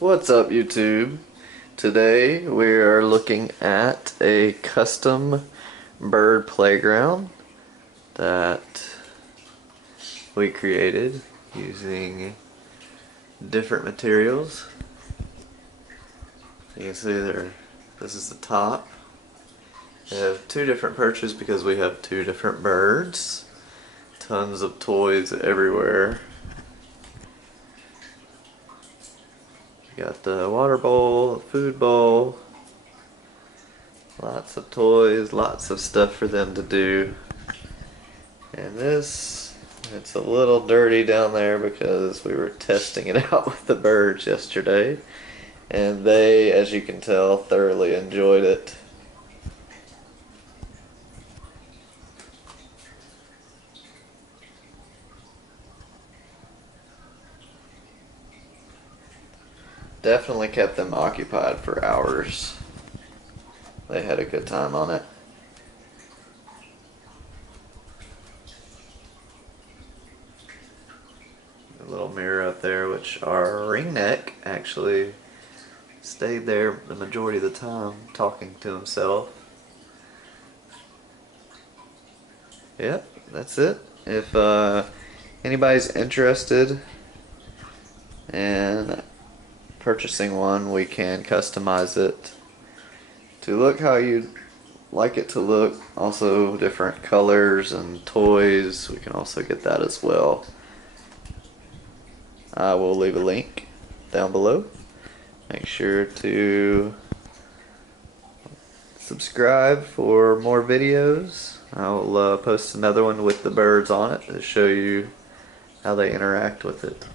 What's up, YouTube? Today we are looking at a custom bird playground that we created using different materials. You can see there, this is the top. We have two different perches because we have two different birds. Tons of toys everywhere. You got the water bowl, the food bowl, lots of toys, lots of stuff for them to do. And this, it's a little dirty down there because we were testing it out with the birds yesterday. And they, as you can tell, thoroughly enjoyed it. Definitely kept them occupied for hours. They had a good time on it. A little mirror up there, which our ringneck actually stayed there the majority of the time, talking to himself. Yep, that's it. If anybody's interested in purchasing one, we can customize it to look how you'd like it to look. Also different colors and toys, we can also get that as well. I will leave a link down below. Make sure to subscribe for more videos. I'll post another one with the birds on it to show you how they interact with it.